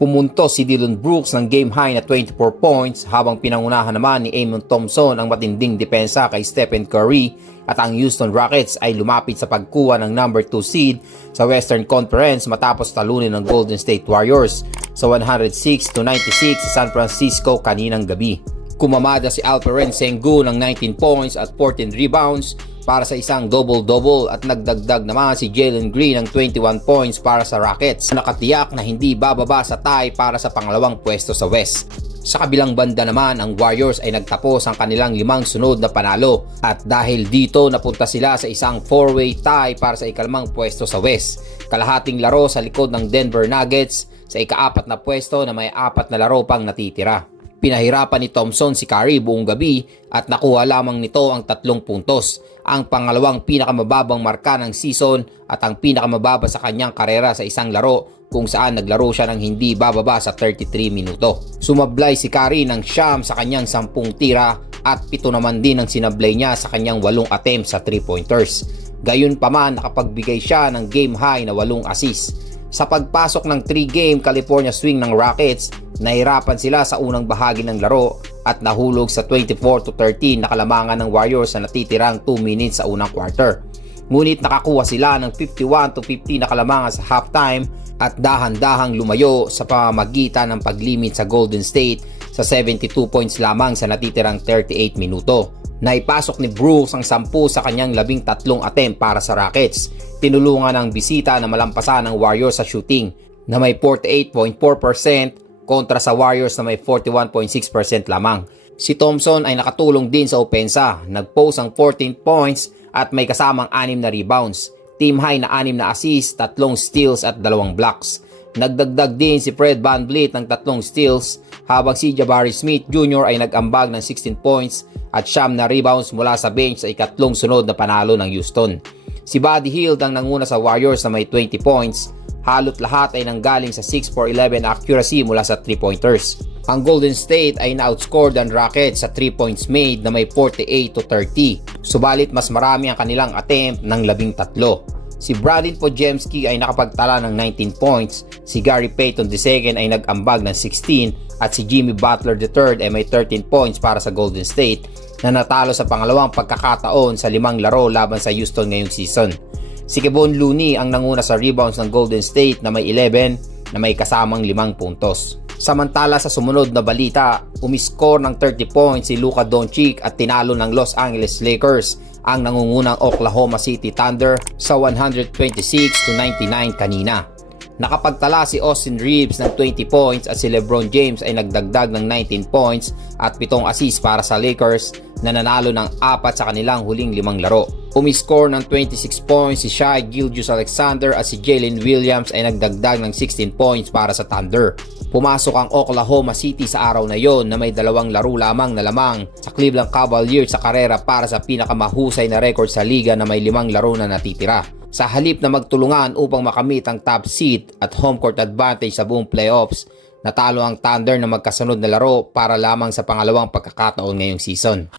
Pumunto si Dylan Brooks ng game high na 24 points habang pinangunahan naman ni Amon Thompson ang matinding depensa kay Stephen Curry at ang Houston Rockets ay lumapit sa pagkuha ng number 2 seed sa Western Conference matapos talunin ng Golden State Warriors sa 106 to 96 sa San Francisco kaninang gabi. Kumamada si Alperen Sengun ng 19 points at 14 rebounds para sa isang double-double at nagdagdag naman si Jalen Green ng 21 points para sa Rockets na nakatiyak na hindi bababa sa tie para sa pangalawang pwesto sa West. Sa kabilang banda naman, ang Warriors ay nagtapos ang kanilang limang sunod na panalo at dahil dito napunta sila sa isang four-way tie para sa ikalmang pwesto sa West. Kalahating laro sa likod ng Denver Nuggets sa ikaapat na pwesto na may apat na laro pang natitira. Pinahirapan ni Thompson si Curry buong gabi at nakuha lamang nito ang tatlong puntos, ang pangalawang pinakamababang marka ng season at ang pinakamababa sa kanyang karera sa isang laro kung saan naglaro siya ng hindi bababa sa 33 minuto. Sumablay si Curry ng siyam sa kanyang 10 tira at pito naman din ang sinablay niya sa kanyang walong attempt sa 3-pointers. Gayun pa man nakapagbigay siya ng game high na walong assist. Sa pagpasok ng 3-game California swing ng Rockets, nahirapan sila sa unang bahagi ng laro at nahulog sa 24 to 13 na kalamangan ng Warriors na natitirang 2 minutes sa unang quarter. Ngunit nakakuha sila ng 51 to 50 na kalamangan sa halftime at dahan-dahang lumayo sa pamamagitan ng paglimit sa Golden State sa 72 points lamang sa natitirang 38 minuto. Naipasok ni Brooks ang 10 sa kanyang 13 attempt para sa Rockets. Tinulungan ng bisita na malampasan ng Warriors sa shooting na may 48.4% kontra sa Warriors na may 41.6% lamang. Si Thompson ay nakatulong din sa opensa, nag-post ang 14 points at may kasamang 6 na rebounds. Team high na 6 na assists, tatlong steals at dalawang blocks. Nagdagdag din si Fred Van Vliet ng tatlong steals habang si Jabari Smith Jr. ay nag-ambag ng 16 points at siyam na rebounds mula sa bench sa ikatlong sunod na panalo ng Houston. Si Buddy Hield ang nanguna sa Warriors na may 20 points. Halot lahat ay nanggaling sa 6 for 11 accuracy mula sa 3-pointers. Ang Golden State ay na-outscored ang Rockets sa 3 points made na may 48 to 30. Subalit mas marami ang kanilang attempt ng 13. Si Bradley Podjemski ay nakapagtala ng 19 points, si Gary Payton II ay nag-ambag ng 16 at si Jimmy Butler III ay may 13 points para sa Golden State na natalo sa pangalawang pagkakataon sa limang laro laban sa Houston ngayong season. Si Kevon Looney ang nanguna sa rebounds ng Golden State na may 11 na may kasamang 5 puntos. Samantala sa sumunod na balita, umiskor ng 30 points si Luka Doncic at tinalo ng Los Angeles Lakers ang nangungunang Oklahoma City Thunder sa 126 to 99 kanina. Nakapagtala si Austin Reeves ng 20 points at si LeBron James ay nagdagdag ng 19 points at 7 assists para sa Lakers na nanalo ng apat sa kanilang huling limang laro. Umiscore ng 26 points si Shai Gilgeous Alexander at si Jalen Williams ay nagdagdag ng 16 points para sa Thunder. Pumasok ang Oklahoma City sa araw na yon na may dalawang laro lamang na lamang sa Cleveland Cavaliers sa karera para sa pinakamahusay na record sa liga na may limang laro na natitira. Sa halip na magtulungan upang makamit ang top seed at home court advantage sa buong playoffs, natalo ang Thunder na magkasunod na laro para lamang sa pangalawang pagkakataon ngayong season.